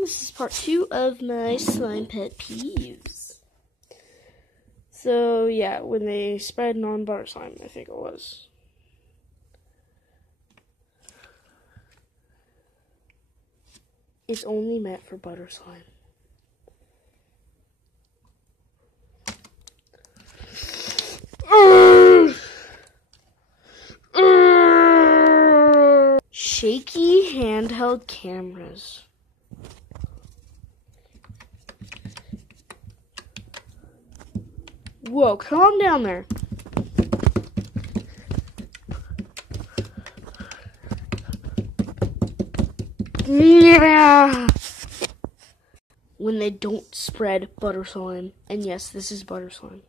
This is part 2 of my slime pet peeves. So, yeah, when they spread non-butter slime, I think it was. It's only meant for butter slime. Shaky handheld cameras. Whoa, calm down there. Yeah. When they don't spread butter slime. And yes, this is butter slime.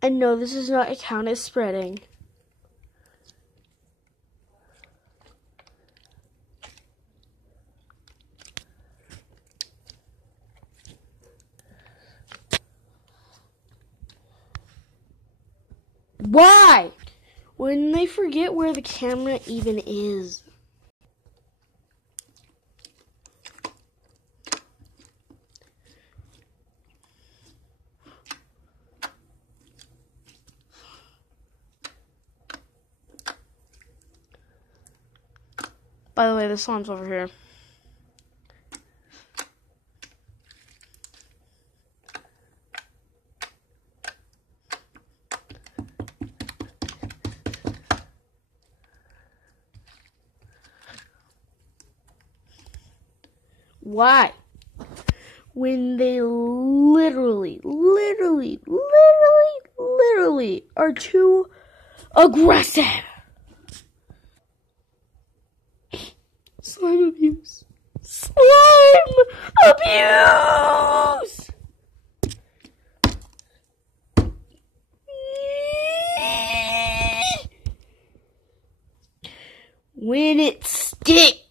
And no, this does not count as spreading. Why? When they forget where the camera even is. By the way, the slime's over here. Why? When they literally are too aggressive. Slime abuse. Slime abuse! When it sticks.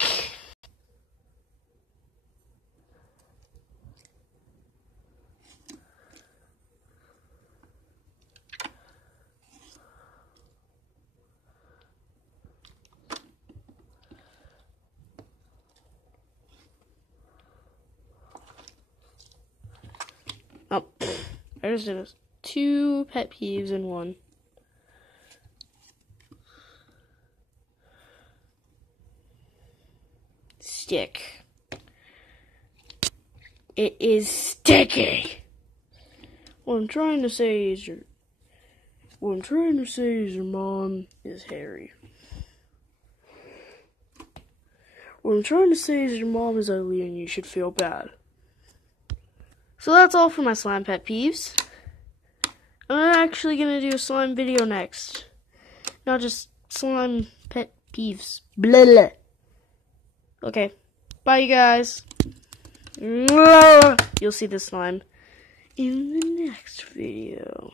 Oh, I just did this. 2 pet peeves in 1. Stick. It is sticky. What I'm trying to say is your mom is hairy. What I'm trying to say is your mom is ugly and you should feel bad. So that's all for my slime pet peeves. I'm actually going to do a slime video next. Not just slime pet peeves. Blah, blah. Okay. Bye, you guys. You'll see the slime in the next video.